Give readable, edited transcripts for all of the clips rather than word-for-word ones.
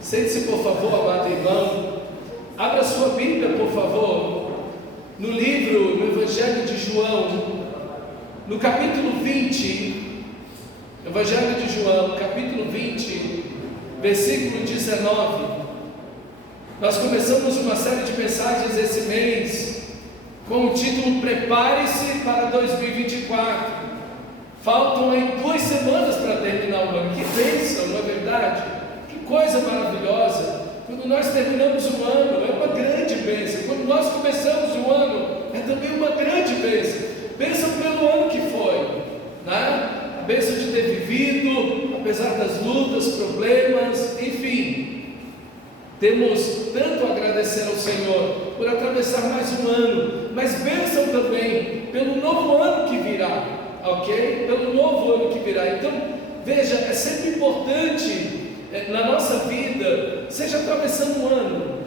Sente-se, por favor, amado irmão. Abra sua Bíblia, por favor, no livro, no Evangelho de João, no capítulo 20, Evangelho de João, capítulo 20, versículo 19. Nós começamos uma série de mensagens esse mês com o título Prepare-se para 2024. Faltam aí 2 semanas para terminar o ano. Que bênção, não é verdade? Que coisa maravilhosa. Quando nós terminamos o ano, é uma grande bênção. Quando nós começamos o ano, é também uma grande bênção. Bênção pelo ano que foi, né? A bênção de ter vivido, apesar das lutas, problemas, enfim. Temos tanto a agradecer ao Senhor por atravessar mais um ano, mas bênção também pelo novo ano que virá, ok? Pelo novo ano que virá. Então, veja, é sempre importante na nossa vida, seja atravessando um ano,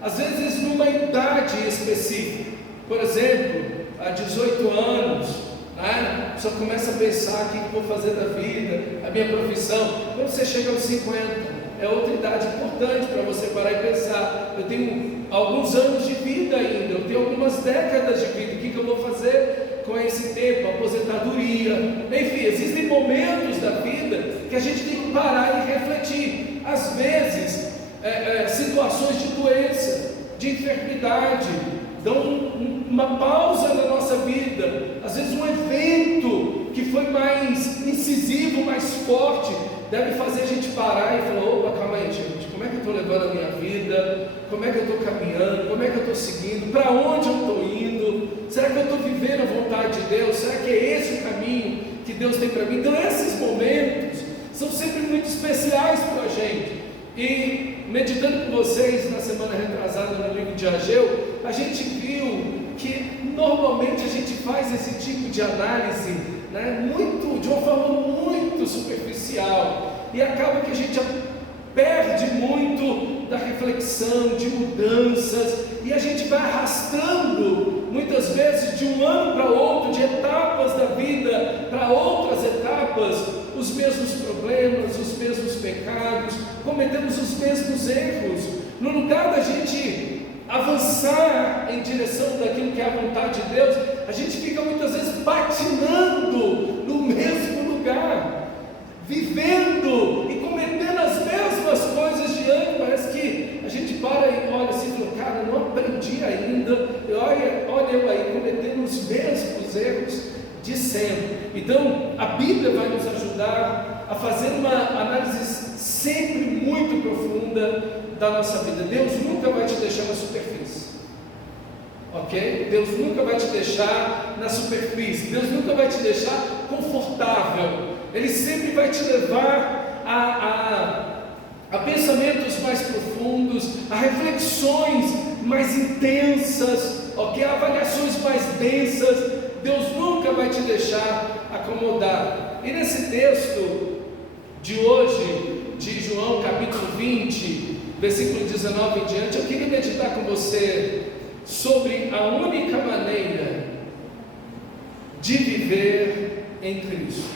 às vezes numa idade específica, por exemplo, há 18 anos, né? Só começa a pensar o que eu vou fazer da vida, a minha profissão. Quando você chega aos 50, é outra idade importante para você parar e pensar. Eu tenho alguns anos de vida ainda, eu tenho algumas décadas de vida, o que eu vou fazer com esse tempo? Aposentadoria, enfim, existem momentos da vida que a gente tem que parar e refletir. Às vezes, situações de doença, de enfermidade, dão uma pausa na nossa vida. Às vezes um evento que foi mais incisivo, mais forte, deve fazer a gente parar e falar: opa, calma aí, gente, como é que eu estou levando a minha vida? Como é que eu estou caminhando? Como é que eu estou seguindo? Para onde eu estou indo? Será que eu estou vivendo a vontade de Deus? Será que é esse o caminho que Deus tem para mim? Então esses momentos são sempre muito especiais para a gente. E meditando com vocês na semana retrasada no livro de Ageu, a gente viu que normalmente a gente faz esse tipo de análise, né, de uma forma muito superficial, e acaba que a gente perde muito da reflexão, de mudanças, e a gente vai arrastando muitas vezes de um ano para outro, de etapas da vida para outras etapas, os mesmos problemas, os mesmos pecados, cometemos os mesmos erros. No lugar da gente avançar em direção daquilo que é a vontade de Deus, a gente fica muitas vezes patinando no mesmo lugar, vivendo e cometendo as mesmas coisas de antes. Parece que a gente para e olha assim e fala: cara, não aprendi ainda, olha eu aí cometendo os mesmos erros de sempre. Então a Bíblia vai nos ajudar a fazer uma análise sempre muito profunda da nossa vida. Deus nunca vai te deixar na superfície, ok? Deus nunca vai te deixar na superfície, Deus nunca vai te deixar confortável. Ele sempre vai te levar a pensamentos mais profundos, a reflexões mais intensas, ok? A avaliações mais densas. Deus nunca vai te deixar acomodar. E nesse texto de hoje, de João capítulo 20, versículo 19 em diante, eu queria meditar com você sobre a única maneira de viver em Cristo.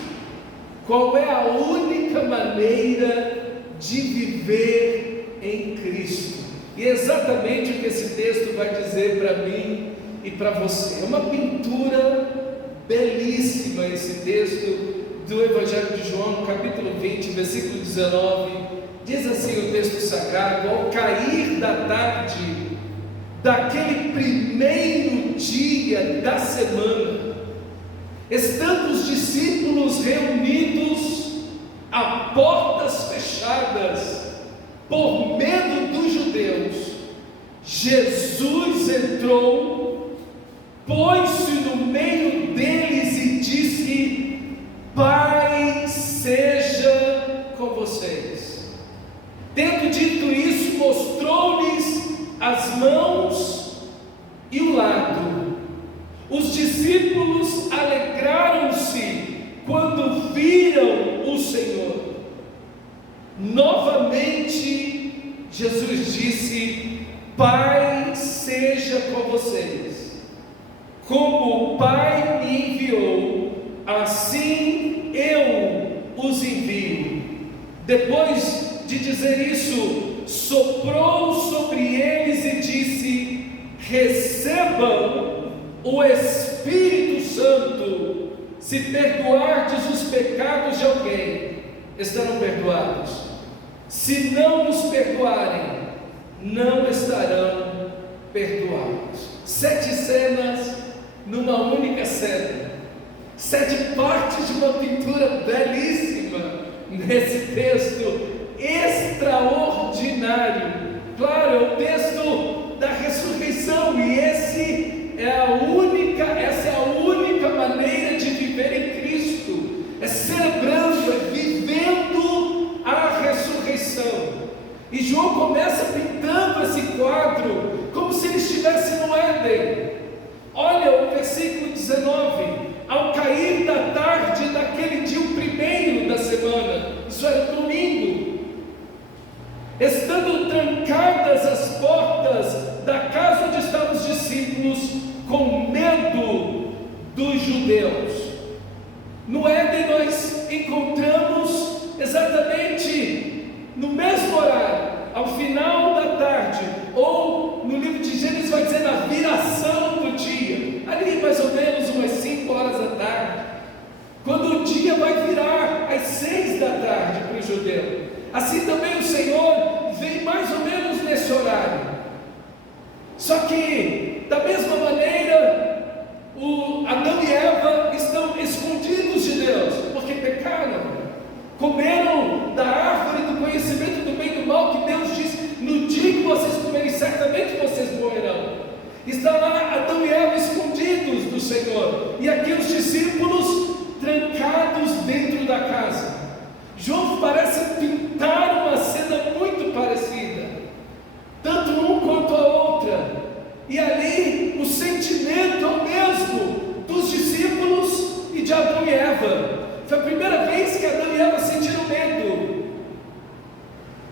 Qual é a única maneira de viver em Cristo? E é exatamente o que esse texto vai dizer para mim e para você. É uma pintura belíssima esse texto do Evangelho de João, capítulo 20, versículo 19. Diz assim o texto sagrado: ao cair da tarde daquele primeiro dia da semana, estando os discípulos reunidos a portas fechadas, por medo dos judeus, Jesus entrou, pôs-se no meio deles e disse: Pai seja com vocês. Tendo dito isso, mostrou-lhes as mãos e o lado. Os discípulos alegraram-se quando viram o Senhor. Novamente Jesus disse: Pai seja com vocês. Como o Pai me enviou, assim eu os envio. Depois de dizer isso, soprou sobre eles e disse: recebam o Espírito Santo. Se perdoardes os pecados de alguém, estarão perdoados. Se não os perdoarem, não estarão perdoados. 7 cenas numa única cena, 7 partes de uma pintura belíssima nesse texto extraordinário. Claro, é o texto da ressurreição, e essa é a única maneira de viver em Cristo, é celebrando, é vivendo a ressurreição. E João começa pintando esse quadro como se ele estivesse no Éden. Olha o versículo 19: ao cair da tarde daquele dia, o primeiro da semana, isso era domingo, estando trancadas as portas da casa onde estavam os discípulos, com medo dos judeus. No Éden nós encontramos exatamente no mesmo horário, ao final da tarde, ou no livro de Gênesis vai dizer na viração do dia, ali mais ou menos umas 5 horas da tarde, quando o dia vai virar às 6 da tarde para o judeu. Assim também o Senhor vem mais ou menos nesse horário. Só que, da mesma maneira, Adão e Eva estão escondidos de Deus, porque pecaram, comeram da árvore do conhecimento do bem e do mal, que Deus diz: no dia que vocês comerem, certamente vocês morrerão. Está lá Adão e Eva escondidos do Senhor, e aqui os discípulos trancados dentro da casa. João parece pintar uma cena muito parecida, tanto um quanto a outra, e ali o sentimento é o mesmo dos discípulos e de Adão e Eva. Foi a primeira vez que Adão e Eva sentiram medo,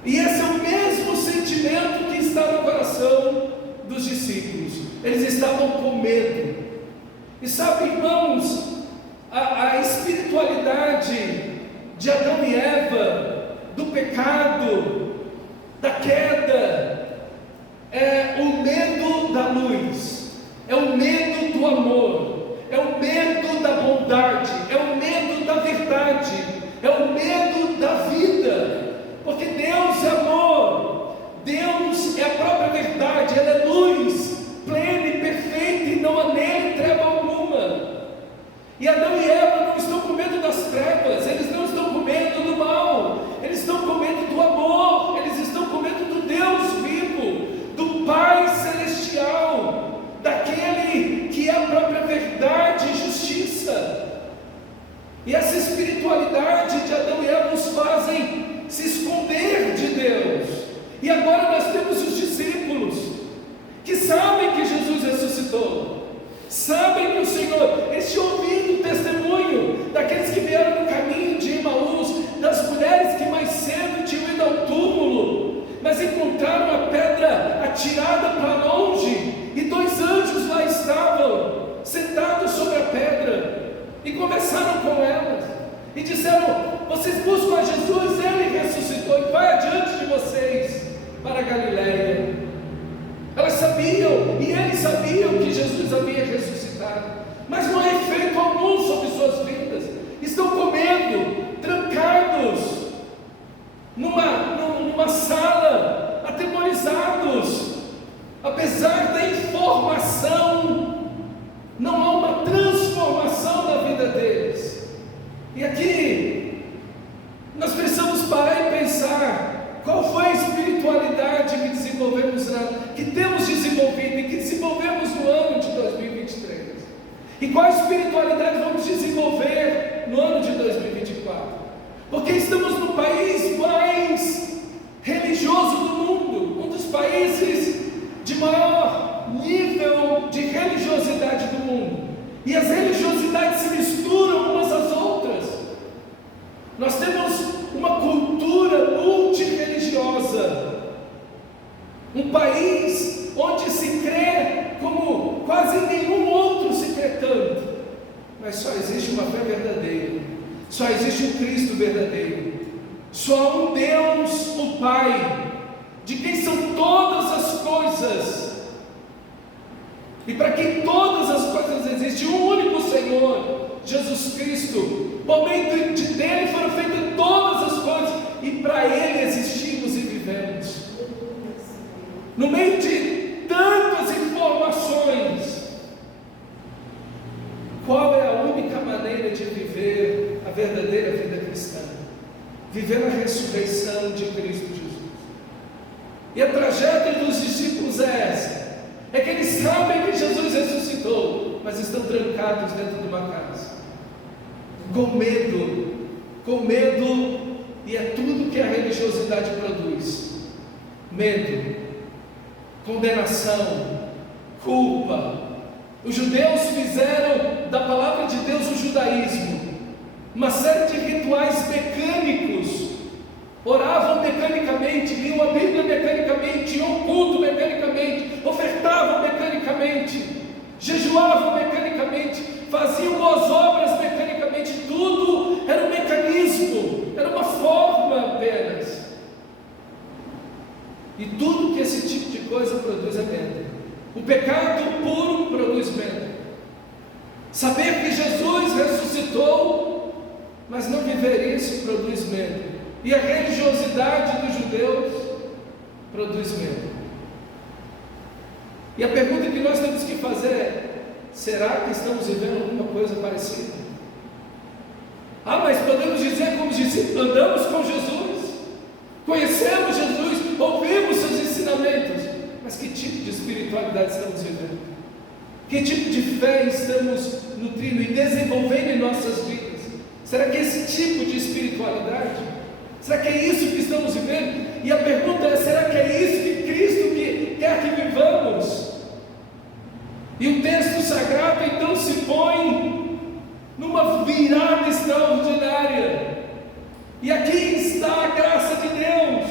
e esse é o mesmo sentimento que está no coração dos discípulos. Eles estavam com medo. E sabe, irmãos, a espiritualidade de Adão e Eva, do pecado, da queda, é o medo da luz, é o medo do amor, é o medo da bondade, é o medo da verdade, é o medo da vida, porque Deus é amor, Deus é a própria verdade, Ele é luz, plena e perfeita, e não há nele treva alguma. E Adão e Eva não estão com medo das trevas, eles não estão com medo do mal, eles estão com medo do amor, eles estão com medo do Deus vivo, do Pai celestial, daquele que é a própria verdade e justiça. E essa espiritualidade de Adão e Eva nos fazem se esconder de Deus. E agora nós temos os discípulos que sabem que Jesus ressuscitou, sabem que o Senhor, eles tinham ouvido o testemunho daqueles que vieram no caminho de Emaús, das mulheres que mais cedo tinham ido ao túmulo, mas encontraram a pedra atirada para longe, e 2 anjos lá estavam, sentados sobre a pedra, e conversaram com elas, e disseram: vocês buscam a Jesus, Ele ressuscitou, e vai adiante de vocês para a Galileia. Elas sabiam, e eles sabiam que Jesus havia ressuscitado, mas não há efeito algum sobre suas vidas. Estão com medo, trancados numa sala, atemorizados. Apesar da informação, não há uma transformação na vida deles. E aqui nós precisamos parar e pensar: qual foi a espiritualidade que desenvolvemos, que temos desenvolvido e que desenvolvemos no ano de 2023? E qual a espiritualidade vamos desenvolver no ano de 2024? Porque estamos no país mais religioso do mundo, um dos países de maior nível de religiosidade do mundo. E as religiosidades se misturam umas às outras. Nós temos uma cultura multirreligiosa, um país onde se crê como quase nenhum outro se crê tanto, mas só existe uma fé verdadeira, só existe um Cristo verdadeiro, só um Deus, o Pai, de quem são todas as coisas, e para quem todas as coisas existem, um único Senhor, Jesus Cristo. Por meio dele foram feitas todas as coisas, e para Ele existimos e vivemos. No meio de tantas informações, qual é a única maneira de viver a verdadeira vida cristã? Viver a ressurreição de Cristo Jesus. E a tragédia dos discípulos é essa: é que eles sabem que Jesus ressuscitou, mas estão trancados dentro de uma casa, com medo, e é tudo que a religiosidade produz: medo, condenação, culpa. Os judeus fizeram da palavra de Deus o judaísmo, uma série de rituais mecânicos, oravam mecanicamente, liam a Bíblia mecanicamente, iam ao culto mecanicamente, ofertavam mecanicamente, jejuavam mecanicamente, faziam boas obras mecanicamente. Tudo era um mecanismo, era uma forma apenas. E tudo que esse tipo de coisa produz é medo. O pecado puro produz medo. Saber que Jesus ressuscitou, mas não viver isso, produz medo. E a religiosidade dos judeus produz medo. E a pergunta que nós temos que fazer é: será que estamos vivendo alguma coisa parecida? Mas podemos dizer como discípulos, andamos com Jesus, conhecemos Jesus, ouvimos seus ensinamentos, mas que tipo de espiritualidade estamos vivendo? Que tipo de fé estamos nutrindo e desenvolvendo em nossas vidas? Será que esse tipo de espiritualidade? Será que é isso que estamos vivendo? E a pergunta é: será que é isso que Cristo quer que vivamos? E o texto sagrado então se põe numa virada extraordinária. E aqui está a graça de Deus,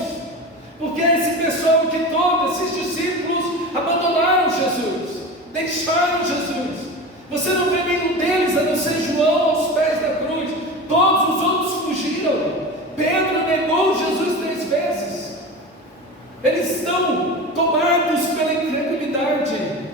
porque esse pessoal que todos esses discípulos abandonaram Jesus, deixaram Jesus. Você não vê nenhum deles a não ser João aos pés da cruz. Todos os outros fugiram. Pedro negou Jesus 3 vezes. Eles estão tomados pela incredulidade.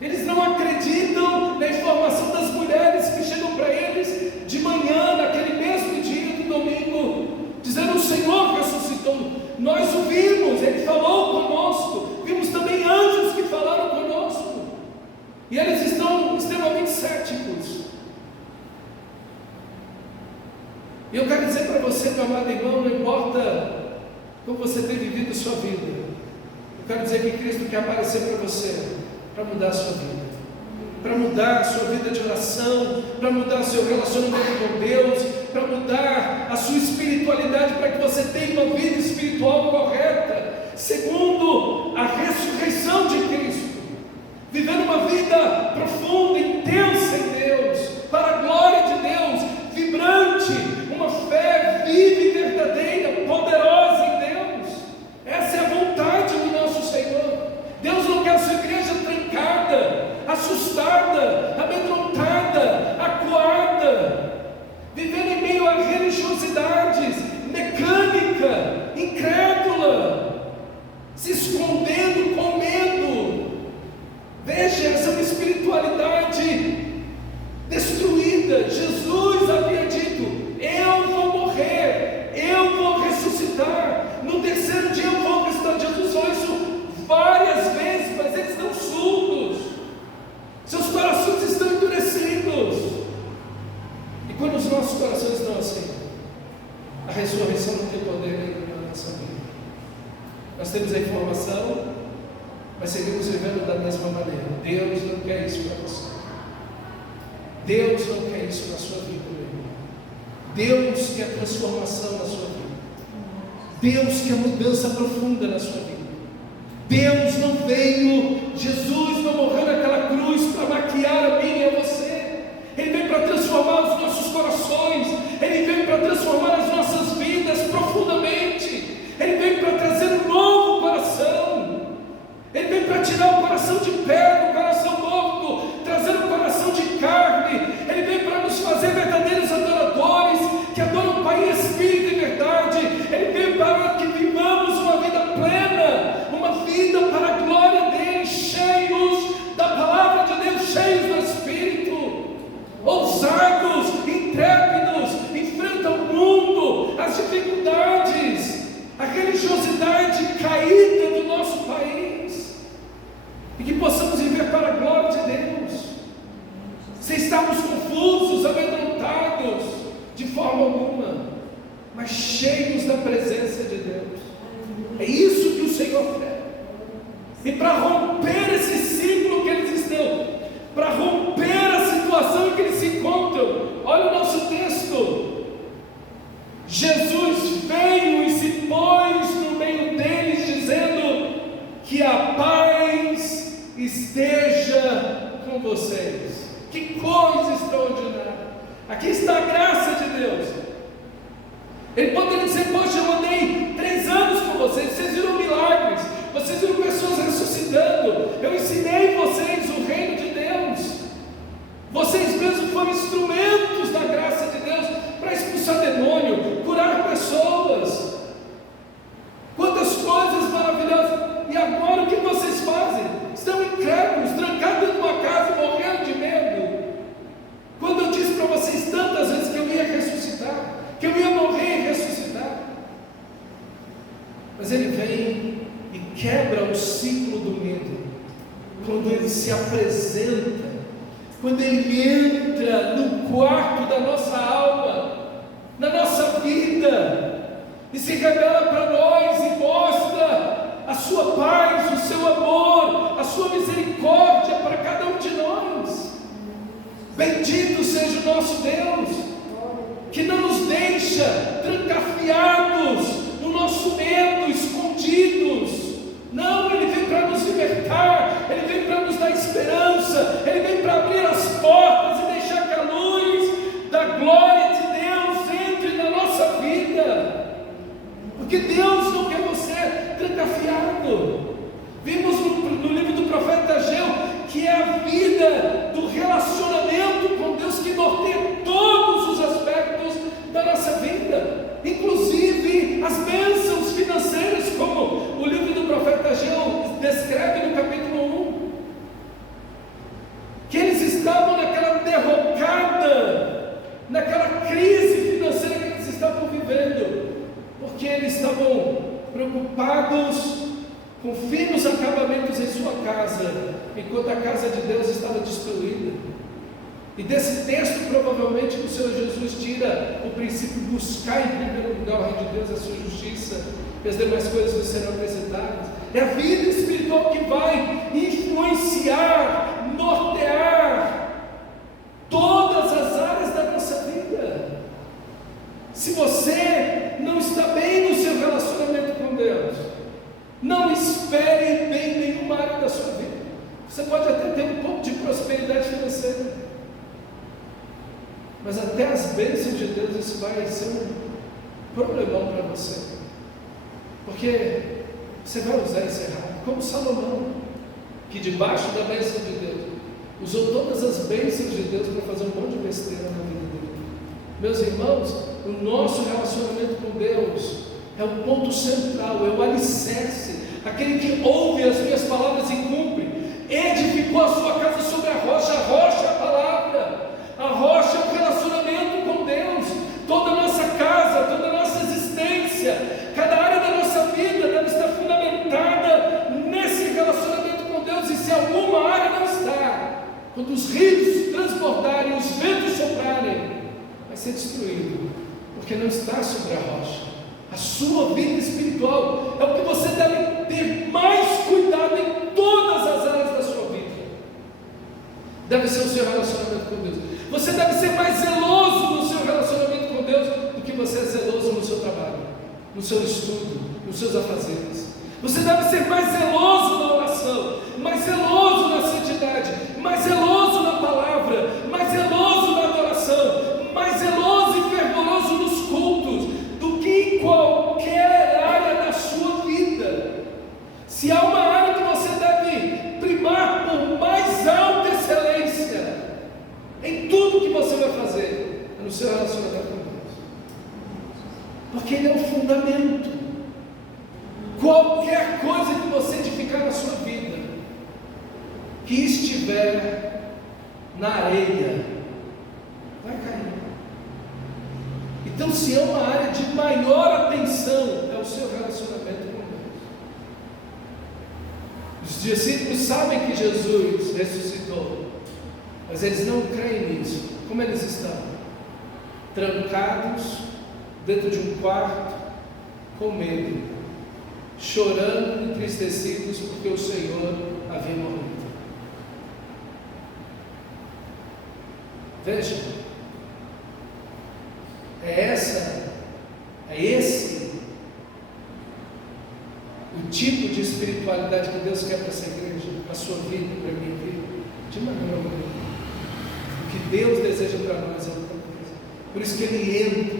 Eles não acreditam na informação das mulheres que chegam para eles de manhã, naquele mesmo dia do domingo, dizendo: o Senhor ressuscitou, nós o vimos, Ele falou conosco, vimos também anjos que falaram conosco. E eles estão extremamente céticos. E eu quero dizer para você, meu amado irmão, não importa como você tem vivido a sua vida, eu quero dizer que Cristo quer aparecer para você, para mudar a sua vida, para mudar a sua vida de oração, para mudar o seu relacionamento com Deus, para mudar a sua espiritualidade, para que você tenha uma vida espiritual correta, segundo a ressurreição de Cristo, vivendo uma vida profunda, intensa em Deus, para a glória de Deus, vibrante, uma fé viva e verdadeira, poderosa em Deus. Essa é a vontade do nosso Senhor. Deus não quer a sua igreja trancada, assustada, amedrontada, acuada, vivendo em meio a religiosidades, mecânica, incrédula, se escondendo com medo. Veja, essa é uma espiritualidade destruída. Jesus havia dito: eu vou morrer, eu vou ressuscitar, no terceiro dia eu vou ressuscitar. Jesus falou isso várias vezes, mas eles estão surdos, seus corações estão endurecidos. E quando os nossos corações estão assim, a ressurreição não tem poder ainda na nossa vida. Nós temos a informação, mas seguimos vivendo da mesma maneira. Deus não quer isso para você. Deus não quer isso na sua vida, meu irmão. Deus quer transformação na sua vida. Deus quer mudança profunda na sua vida. Deus não veio, Jesus não morreu naquela cruz para maquiar a mim e a você. Ele veio para transformar os nossos corações. Ele veio para transformar as nossas vidas profundamente. Ele veio para trazer um novo coração. Ele veio para tirar o coração de pedra, o coração morto, trazer um coração de carne. Ele veio para nos fazer verdadeiros adoradores, que adoram o Pai em espírito e verdade. Ele veio para que vivamos uma vida plena, sua fé. E para romper esse ciclo que eles estão, para romper a situação em que eles se encontram, olha o nosso texto. Jesus veio e se pôs no meio deles, dizendo: que a paz esteja com vocês. Que coisa extraordinária! Aqui está a graça de Deus. Ele poderia dizer: poxa, eu andei 3 anos com vocês, vocês viram milagres, vocês viram pessoas ressuscitando, eu ensinei vocês o reino de Deus, vocês mesmos foram instrumentos da graça de Deus para expulsar demônio, curar pessoas. Quantas coisas maravilhosas! E agora o que vocês fazem? Estão incrédulos, trancados dentro de uma casa, morrendo de medo. Quando eu disse para vocês tantas vezes que eu ia ressuscitar, que eu ia morrer e ressuscitar. Mas ele vem e quebra o ciclo do medo, quando ele se apresenta, quando ele entra no quarto da nossa alma, na nossa vida, e se revela para nós e mostra a sua paz, o seu amor, a sua misericórdia para cada um de nós. Bendito seja o nosso Deus, que não nos deixa trancafiados no nosso medo, escondidos. Não, Ele vem para nos libertar, Ele vem para nos dar esperança, Ele vem para abrir as portas e deixar que a luz da glória de Deus entre na nossa vida, porque Deus não quer você trancafiado. Vimos no livro do profeta Ageu que é a vida do relacionamento com Deus que norteia todos os aspectos da nossa vida, inclusive as bênçãos financeiras, como o livro do profeta Ageu descreve no capítulo 1, que eles estavam naquela derrocada, naquela crise financeira que eles estavam vivendo, porque eles estavam preocupados com finos acabamentos em sua casa, enquanto a casa de Deus estava destruída. E desse texto, provavelmente, o Senhor Jesus tira o princípio: buscar em primeiro lugar o reino de Deus, a sua justiça, e as demais coisas serão acrescentadas. É a vida espiritual que vai influenciar, nortear todas as áreas da nossa vida. Se você não está bem no seu relacionamento com Deus, não espere bem em nenhuma área da sua vida. Você pode até ter um pouco de prosperidade financeira, mas até as bênçãos de Deus, isso vai ser um problemão para você, porque você vai usar isso errado, como Salomão, que debaixo da bênção de Deus, usou todas as bênçãos de Deus para fazer um monte de besteira na vida dele. Meus irmãos, o nosso relacionamento com Deus é o ponto central, é o alicerce, aquele que ouve as minhas palavras e cumpre. Edificou a sua casa sobre a rocha é a palavra, a rocha é o relacionamento com Deus. Toda a nossa casa, toda a nossa existência, cada área da nossa vida deve estar fundamentada nesse relacionamento com Deus, e se alguma área não está, quando os rios transbordarem, os ventos soprarem, vai ser destruído, porque não está sobre a rocha. A sua vida espiritual é o que você deve ter mais cuidado em todas as áreas da sua vida. Deve ser o seu relacionamento com Deus. Você deve ser mais zeloso no seu relacionamento com Deus do que você é zeloso no seu trabalho, no seu estudo, nos seus afazeres. Você deve ser mais zeloso na oração, mais zeloso na santidade, mais zeloso na palavra, mais zeloso na adoração, mais zeloso e fervoroso nos cultos, em qualquer área da sua vida. Se há uma área que você deve primar por mais alta excelência em tudo que você vai fazer, é no seu relacionamento com Deus, porque Ele é o fundamento. Qualquer coisa que você edificar na sua vida que estiver na areia vai cair. Então, se é uma área de maior atenção, é o seu relacionamento com Deus. Os discípulos sabem que Jesus ressuscitou, mas eles não creem nisso. Como eles estão? Trancados dentro de um quarto, com medo, chorando e entristecidos porque o Senhor havia morrido. Veja, é esse o tipo de espiritualidade que Deus quer para essa igreja, para a sua vida, para a minha vida, de maneira alguma. O que Deus deseja para nós é outra coisa. Por isso que Ele entra,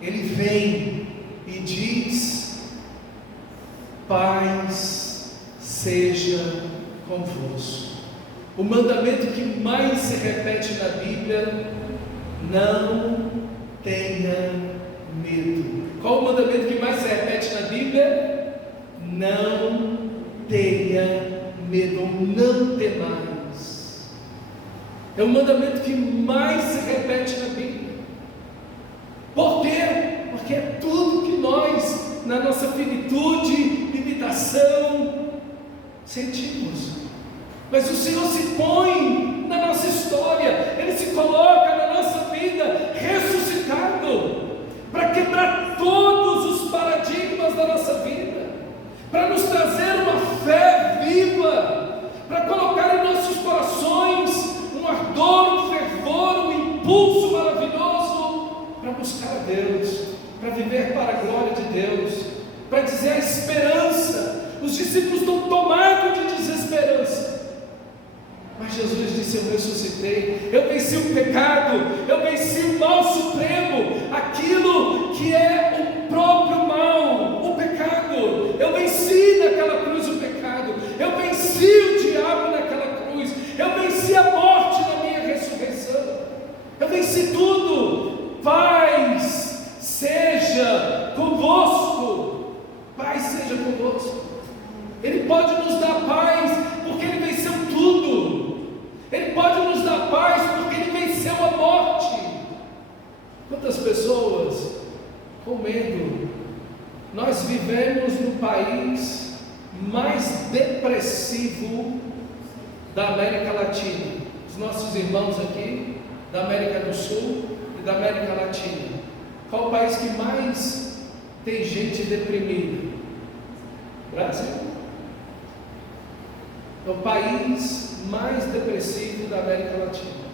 Ele vem e diz: paz seja convosco. O mandamento que mais se repete na Bíblia: não tenha medo. Qual o mandamento que mais se repete na Bíblia? Não tenha medo, ou não temais. É o mandamento que mais se repete na Bíblia. Por quê? Porque é tudo que nós, na nossa finitude, limitação, sentimos. Mas o Senhor se põe na nossa história, Ele se coloca na nossa vida ressuscitado, para quebrar todos os paradigmas da nossa vida, para nos trazer uma fé viva, para colocar em nossos corações um ardor, um fervor, um impulso maravilhoso para buscar a Deus, para viver para a glória de Deus, para dizer a esperança. Os discípulos estão tomados de desesperança, mas Jesus disse: eu ressuscitei, eu venci o pecado, eu venci o mal supremo, aquilo que é o próprio mal, o pecado. Eu venci naquela cruz o pecado, eu venci o diabo naquela cruz, eu venci a morte na minha ressurreição, eu venci tudo. Paz seja convosco, paz seja convosco. Ele pode nos dar paz porque Ele venceu tudo. Ele pode nos dar paz porque Ele venceu a morte. Quantas pessoas com medo? Nós vivemos no país mais depressivo da América Latina. Os nossos irmãos aqui da América do Sul e da América Latina. Qual o país que mais tem gente deprimida? Brasil. É o país mais depressivo da América Latina.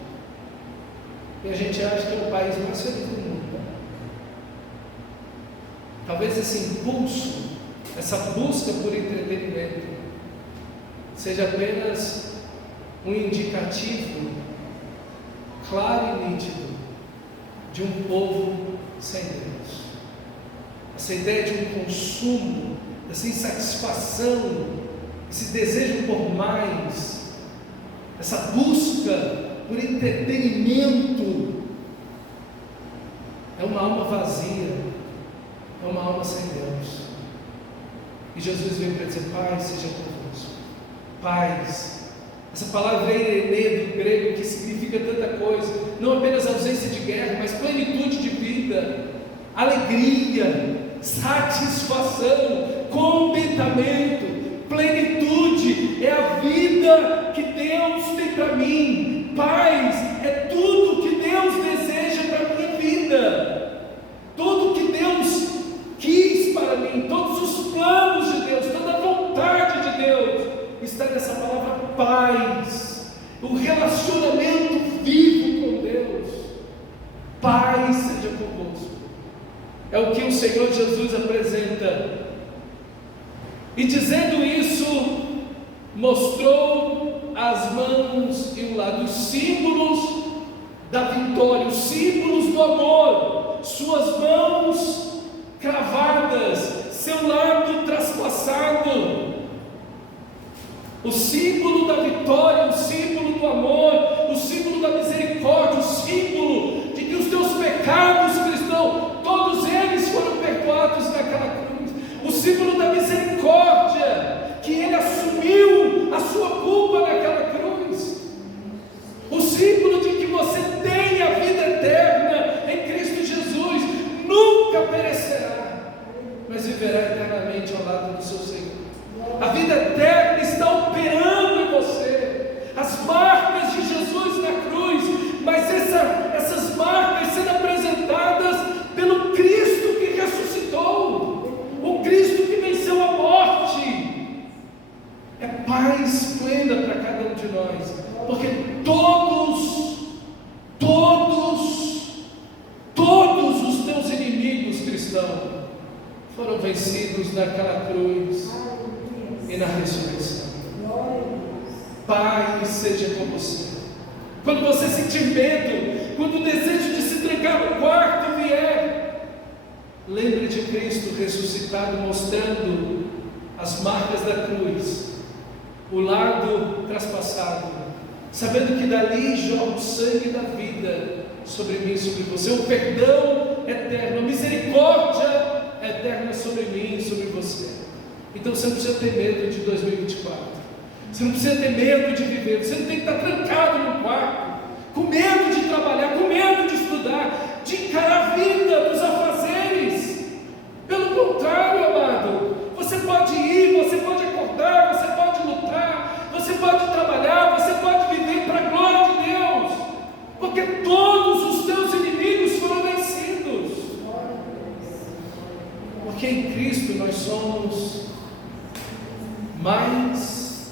E a gente acha que é o país mais feliz do mundo, né? Talvez esse impulso, essa busca por entretenimento, seja apenas um indicativo claro e nítido de um povo sem Deus. Essa ideia de um consumo, essa insatisfação, esse desejo por mais, essa busca por entretenimento, é uma alma vazia, é uma alma sem Deus. E Jesus veio para dizer: paz seja convosco. Paz. Essa palavra eirene do grego, que significa tanta coisa, não apenas ausência de guerra, mas plenitude de vida, alegria, satisfação, contentamento. Plenitude é a vida que Deus tem para mim. Paz é tudo que Deus deseja para a minha vida. Tudo que Deus quis para mim, todos os planos de Deus, toda a vontade de Deus está nessa palavra paz. O relacionamento vivo com Deus. Paz seja convosco. É o que o Senhor Jesus apresenta. E dizendo isso, mostrou as mãos e o lado, os símbolos da vitória, os símbolos do amor, suas mãos cravadas, seu lado traspassado, o símbolo da vitória, o símbolo do amor, o símbolo da misericórdia, o símbolo de que os teus pecados, cristão, todos eles foram perdoados naquela cruz, o símbolo da misericórdia, que Ele assumiu a sua culpa naquela cruz, o símbolo de que você tem a vida eterna em Cristo Jesus, nunca perecerá, mas viverá eternamente ao lado do seu Senhor. A vida eterna está operando em você, as marcas de Jesus na cruz, mas essas marcas sendo apresentadas pelo Cristo que ressuscitou, o Cristo que venceu a morte. nós, porque todos os teus inimigos, cristão, foram vencidos naquela cruz e na ressurreição. Pai, seja com você. Quando você sentir medo, quando o desejo de se trancar no quarto vier, lembre de Cristo ressuscitado, mostrando as marcas da cruz, o lado traspassado, sabendo que dali jorra o sangue da vida sobre mim e sobre você, o perdão eterno, a misericórdia eterna sobre mim e sobre você. Então você não precisa ter medo de 2024. Você não precisa ter medo de viver. Você não tem que estar trancado no quarto, com medo de trabalhar, com medo de estudar, de encarar a vida dos afazeres. Pelo contrário, amado, você pode ir, você pode acordar, você pode lutar, você pode trabalhar, você pode viver para a glória de Deus, porque todos os teus inimigos foram vencidos. Porque em Cristo nós somos mais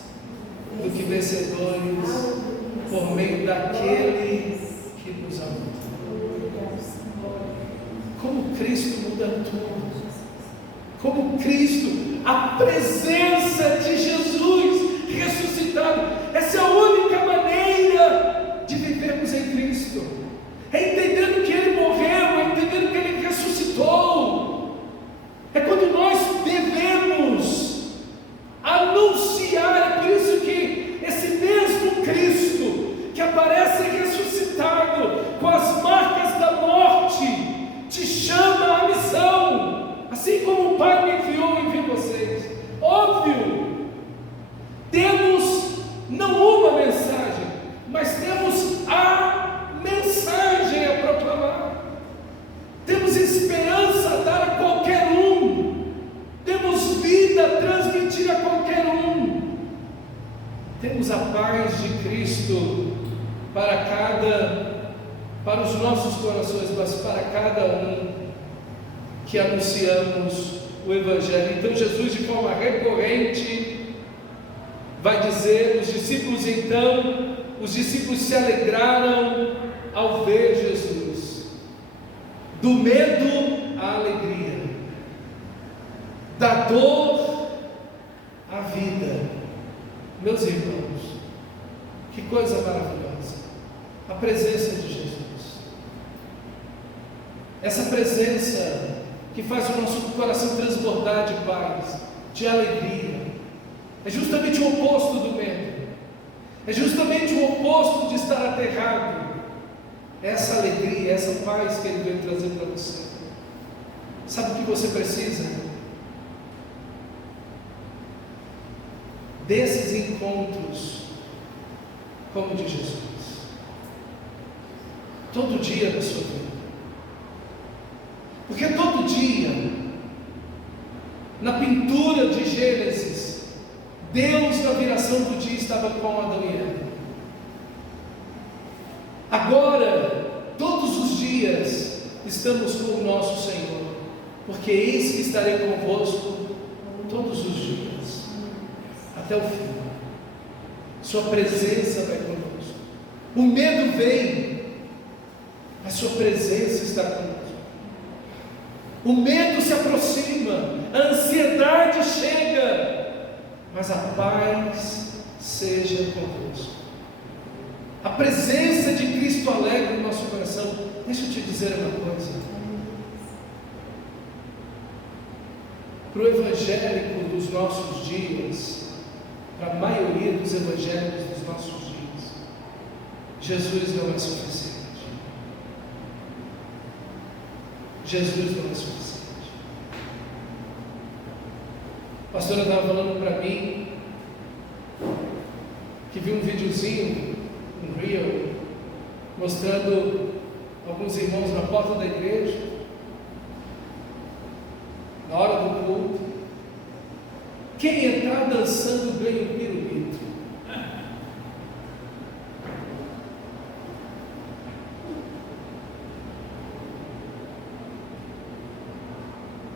do que vencedores por meio daquele que nos amou. Como Cristo muda tudo. Como Cristo, a presença de Jesus ressuscitado. Essa é a única maneira de vivermos em Cristo. É entendendo que Ele morreu, é entendendo que Ele ressuscitou. É quando nós devemos anunciar. É por isso que esse mesmo Cristo que aparece ressuscitado com as marcas da morte te chama à missão, assim como o Pai me enviou, envia vocês. Óbvio, temos não uma mensagem, mas temos a mensagem a proclamar. Temos esperança a dar a qualquer um. Temos vida a transmitir a qualquer um. Temos a paz de Cristo para os nossos corações, mas para cada um que anunciamos o Evangelho. Então Jesus, de forma recorrente, vai dizer, os discípulos se alegraram ao ver Jesus. Do medo à alegria, da dor à vida. Meus irmãos, que coisa maravilhosa, a presença de Jesus, essa presença que faz o nosso coração transbordar de paz, de alegria, é justamente o oposto do medo, é justamente o oposto de estar aterrado, essa alegria, essa paz que Ele veio trazer para você. Sabe o que você precisa? Desses encontros como o de Jesus, todo dia da sua vida, porque todo dia, na pintura de Gênesis, Deus na viração do dia estava com Adão e Eva. Agora, todos os dias, estamos com o nosso Senhor, porque eis que estarei convosco todos os dias, até o fim. Sua presença vai conosco. O medo vem, mas sua presença está conosco. O medo se aproxima, a ansiedade chega, mas a paz seja convosco. A presença de Cristo alegra o nosso coração. Deixa eu te dizer uma coisa. Para o evangélico dos nossos dias, para a maioria dos evangélicos dos nossos dias, Jesus não é suficiente. Jesus não é suficiente. A pastora estava falando para mim que viu um videozinho, um reel, mostrando alguns irmãos na porta da igreja, na hora do culto. Quem entrar dançando ganha o pirulito.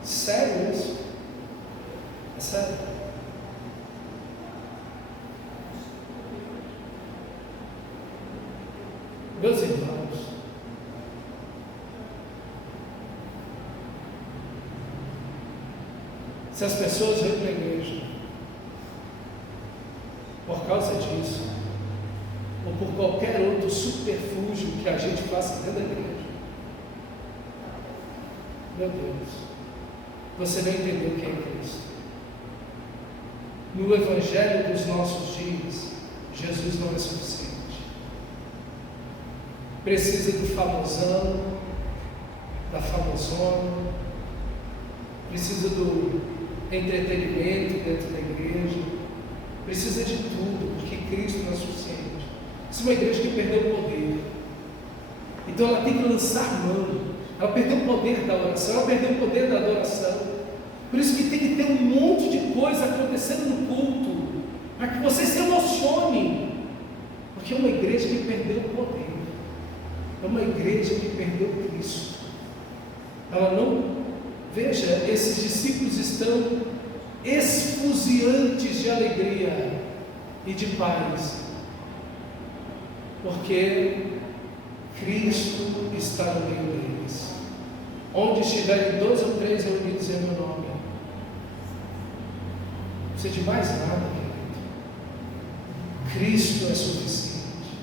Sério isso? É sério? Meus irmãos, se as pessoas vêm para a igreja por causa disso, ou por qualquer outro subterfúgio que a gente faça dentro da igreja, meu Deus, você não entendeu quem é Cristo. No Evangelho dos nossos dias, Jesus não é suficiente. Precisa do famosão, da famosona, precisa do entretenimento dentro da igreja, precisa de tudo, porque Cristo não é suficiente. Isso é uma igreja que perdeu o poder, então ela tem que lançar mão. Ela perdeu o poder da oração, ela perdeu o poder da adoração. Por isso que tem que ter um monte de coisa acontecendo no culto, para que você se emocione, porque é uma igreja que perdeu o poder, é uma igreja que perdeu Cristo. Ela não, veja, esses discípulos estão esfuziantes de alegria e de paz, porque Cristo está no meio deles. Onde estiverem 2 ou 3 reunidos em meu nome, não precisa de mais nada, querido. Cristo é suficiente.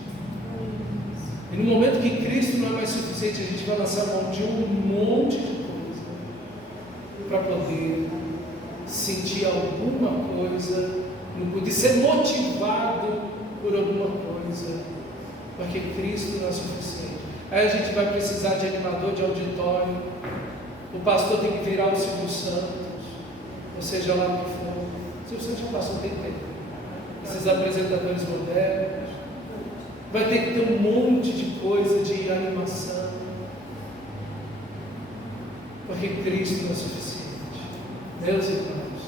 E no momento que Cristo não é mais suficiente, a gente vai lançar mão de um monte de coisa para poder sentir alguma coisa, de ser motivado por alguma coisa, porque Cristo não é suficiente. Aí a gente vai precisar de animador de auditório, o pastor tem que virar o Silvio Santos, ou seja lá o que for. O Silvio Santos já passou, tem tempo. Esses apresentadores modernos, vai ter que ter um monte de coisa de animação, porque Cristo não é suficiente. Meus irmãos,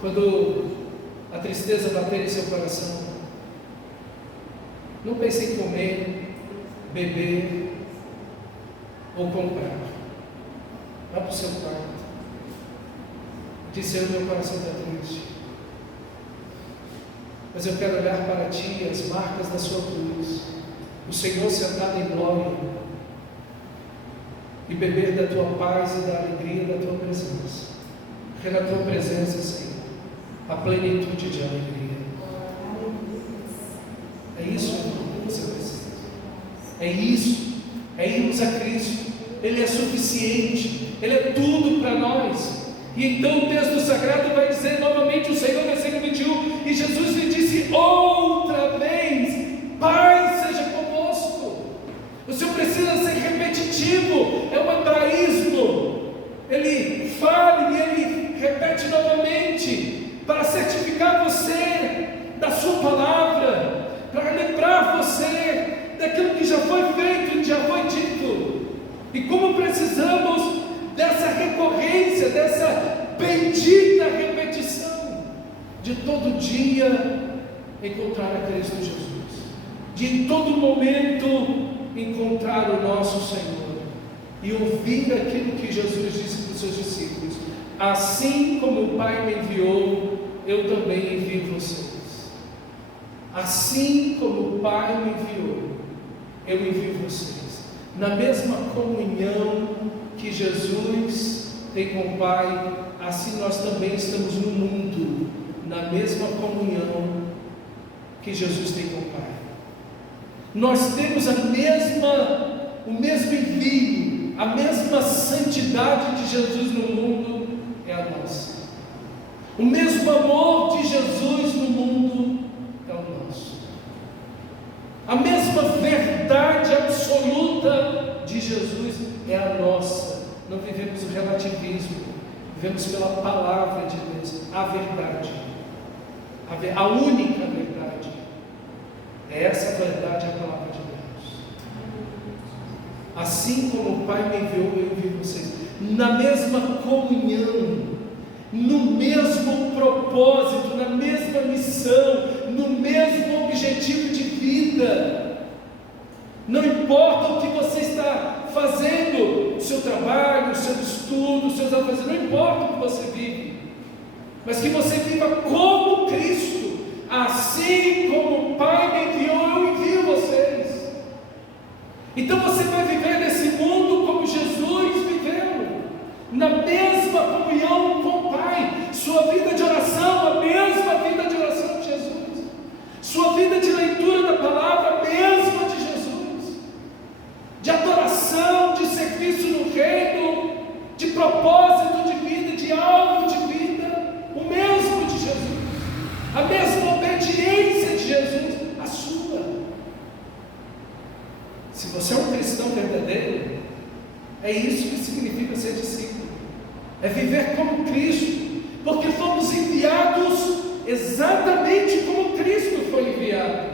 quando a tristeza bater em seu coração, não pense em comer, beber ou comprar. Vá para o seu quarto. Diz: Senhor, meu coração está triste, mas eu quero olhar para Ti, as marcas da Sua cruz, o Senhor sentado em glória, e beber da Tua paz e da alegria da Tua presença, porque na Tua presença, Senhor, a plenitude de alegria. É isso, irmão, que você precisa. É isso, é irmos a Cristo. Ele é suficiente, Ele é tudo para nós. E então o texto sagrado vai dizer novamente, o Senhor, versículo 21, e Jesus lhe disse outra vez: Pai seja convosco. O Senhor precisa ser repetitivo, é um hebraísmo. Ele fala e ele repete novamente, para certificar você da sua palavra, para lembrar você daquilo que já foi feito, já foi dito. E como precisamos dessa recorrência, dessa bendita repetição, de todo dia encontrar a Cristo Jesus, de em todo momento encontrar o nosso Senhor e ouvir aquilo que Jesus disse para os seus discípulos: assim como o Pai me enviou, eu também envio vocês. Assim como o Pai me enviou, eu envio vocês. Na mesma comunhão que Jesus tem com o Pai, assim nós também estamos no mundo, na mesma comunhão que Jesus tem com o Pai. Nós temos o mesmo envio, a mesma santidade de Jesus no mundo é a nossa. O mesmo amor de Jesus no mundo é o nosso. A mesma verdade absoluta de Jesus é a nossa. Não vivemos o relativismo, vivemos pela palavra de Deus, a verdade, a única verdade. É essa verdade, a palavra de Deus. Assim como o Pai me enviou, eu envio vocês. Na mesma comunhão, no mesmo propósito, na mesma missão, no mesmo objetivo de vida. Não importa o que você está fazendo, o seu trabalho, o seu estudo, os seus afazeres, não importa o que você vive, mas que você viva como Cristo. Assim como o Pai me enviou, eu Sua vida de oração, a mesma vida de oração de Jesus. Sua vida de leitura da palavra, a mesma de Jesus. De adoração, de serviço no reino, de propósito de vida, de alvo de vida, o mesmo de Jesus. A mesma obediência de Jesus, a sua. Se você é um cristão verdadeiro, é isso que significa ser discípulo. É viver como Cristo, porque fomos enviados exatamente como Cristo foi enviado.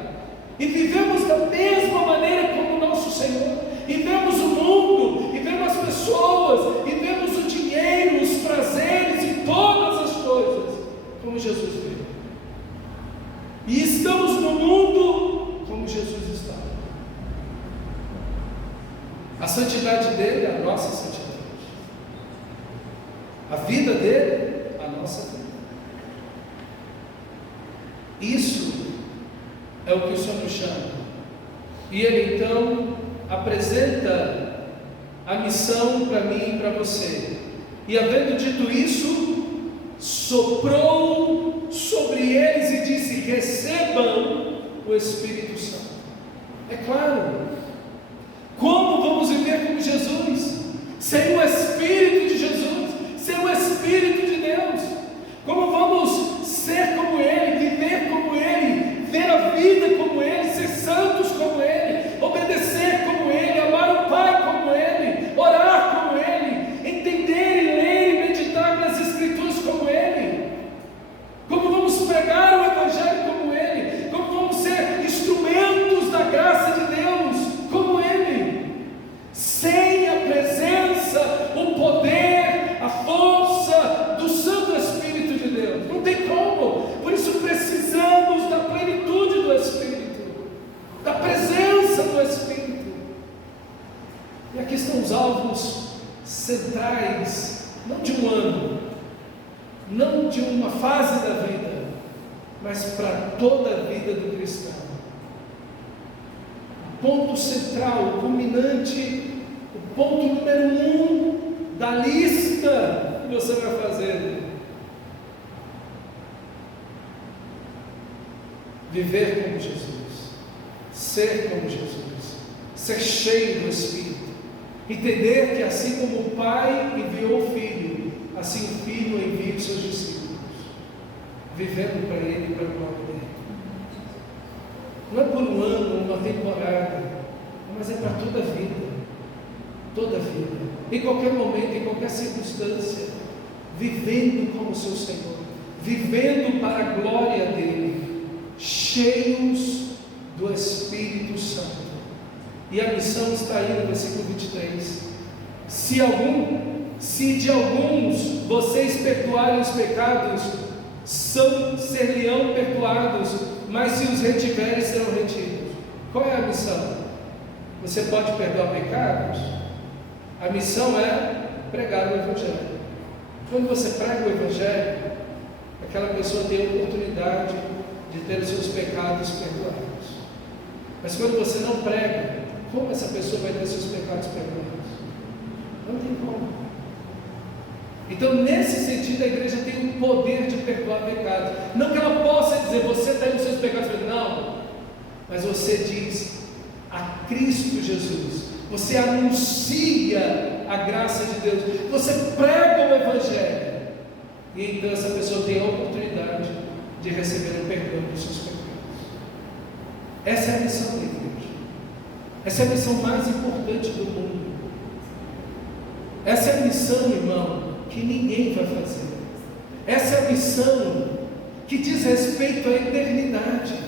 E vivemos da mesma maneira como o nosso Senhor. E vemos o mundo, e vemos as pessoas, e vemos o dinheiro, os prazeres e todas as coisas como Jesus viu. E estamos no mundo como Jesus está. A santidade dele é a nossa santidade. A vida dele, a nossa vida. Isso é o que o Senhor nos chama. E ele então apresenta a missão para mim e para você. E havendo dito isso, soprou sobre eles e disse: recebam o Espírito Santo. É claro. Como vamos viver como Jesus? Sem o Espírito de Jesus, sem o Espírito de Deus. Como vamos ser como Ele, viver como Ele, ver a vida como Ele, ser santos como Ele, obedecer como Ele, amar o Pai como Ele, orar como Ele, entender e ler e meditar nas Escrituras como Ele. Como vamos pregar o Evangelho como Ele, como vamos ser instrumentos da graça de Deus como Ele. Sem a presença, o poder, a força do Santo Espírito de Deus, não tem como. Por isso precisamos da plenitude do Espírito, da presença do Espírito. E aqui estão os alvos centrais, não de um ano, não de uma fase da vida, mas para toda a vida do cristão. O ponto central, o culminante, o ponto número 1 da lista que você vai fazer: viver como Jesus, ser como Jesus, ser cheio do Espírito, entender que assim como o Pai enviou o Filho, assim o Filho envia os seus discípulos, vivendo para Ele e para a glória dele. Não é por um ano, uma temporada, mas é para toda a vida. Toda a vida, em qualquer momento, em qualquer circunstância, vivendo como seu Senhor, vivendo para a glória dele, cheios do Espírito Santo. E a missão está aí no versículo 23. Se de alguns vocês perdoarem os pecados, ser-lhe-ão perdoados, mas se os retiverem, serão retidos. Qual é a missão? Você pode perdoar pecados? A missão é pregar o Evangelho. Quando você prega o Evangelho, aquela pessoa tem a oportunidade de ter os seus pecados perdoados. Mas quando você não prega, como essa pessoa vai ter seus pecados perdoados? Não tem como. Então, nesse sentido, a igreja tem o poder de perdoar pecados. Não que ela possa dizer: você tem os seus pecados perdoados. Não. Mas você diz a Cristo Jesus. Você anuncia a graça de Deus, você prega o Evangelho, e então essa pessoa tem a oportunidade de receber o perdão dos seus pecados. Essa é a missão da igreja. Essa é a missão mais importante do mundo. Essa é a missão, irmão, que ninguém vai fazer. Essa é a missão que diz respeito à eternidade.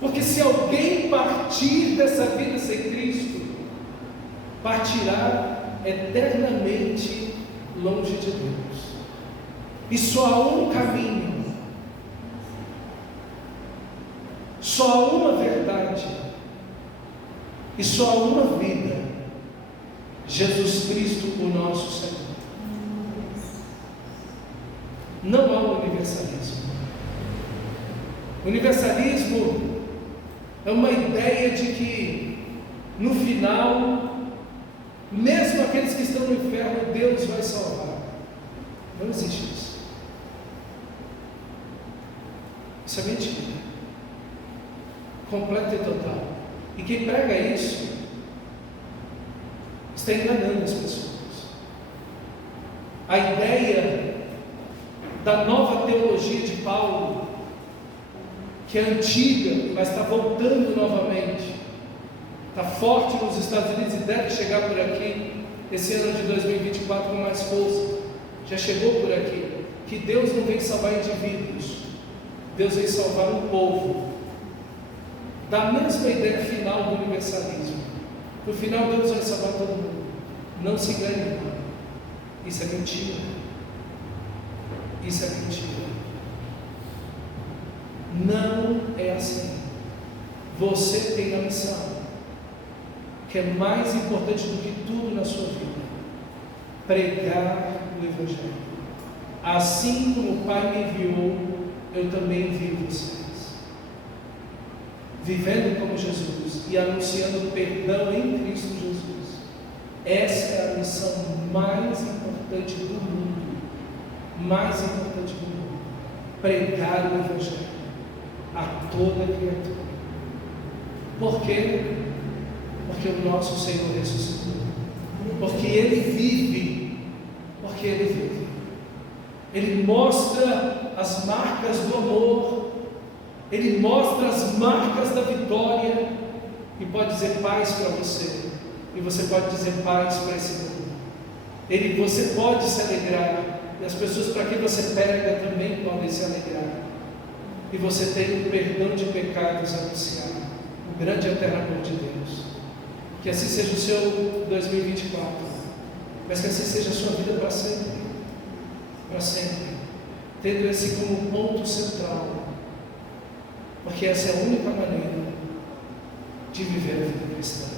Porque se alguém partir dessa vida sem Cristo, partirá eternamente longe de Deus. E só há um caminho, só há uma verdade, e só há uma vida: Jesus Cristo, o nosso Senhor. Não há o universalismo. O universalismo é uma ideia de que no final, mesmo aqueles que estão no inferno, Deus vai salvar. Não existe isso. Isso é mentira. Completa e total. E quem prega isso está enganando as pessoas. A ideia da nova teologia de Paulo, que é antiga, mas está voltando novamente, está forte nos Estados Unidos e deve chegar por aqui, esse ano de 2024 com mais força, já chegou por aqui, que Deus não vem salvar indivíduos, Deus vem salvar um povo, da mesma ideia final do universalismo. No final Deus vai salvar todo mundo. Não se engane, irmão. Isso é mentira. Isso é mentira. Não é assim. Você tem a missão, que é mais importante do que tudo na sua vida: pregar o Evangelho. Assim como o Pai me enviou, eu também envio vocês. Vivendo como Jesus e anunciando perdão em Cristo Jesus. Essa é a missão mais importante do mundo. Mais importante do mundo. Pregar o Evangelho a toda criatura. Por quê? Porque o nosso Senhor ressuscitou. Porque Ele vive. Porque Ele vive. Ele mostra as marcas do amor. Ele mostra as marcas da vitória. E pode dizer paz para você. E você pode dizer paz para esse mundo. Você pode se alegrar. E as pessoas para quem você prega também podem se alegrar. E você tem o perdão de pecados anunciado. O grande e eterno amor de Deus. Que assim seja o seu 2024. Mas que assim seja a sua vida para sempre. Para sempre. Tendo esse como ponto central. Porque essa é a única maneira de viver a vida cristã.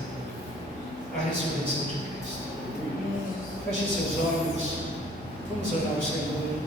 A ressurreição de Cristo. Feche seus olhos. Vamos orar ao Senhor.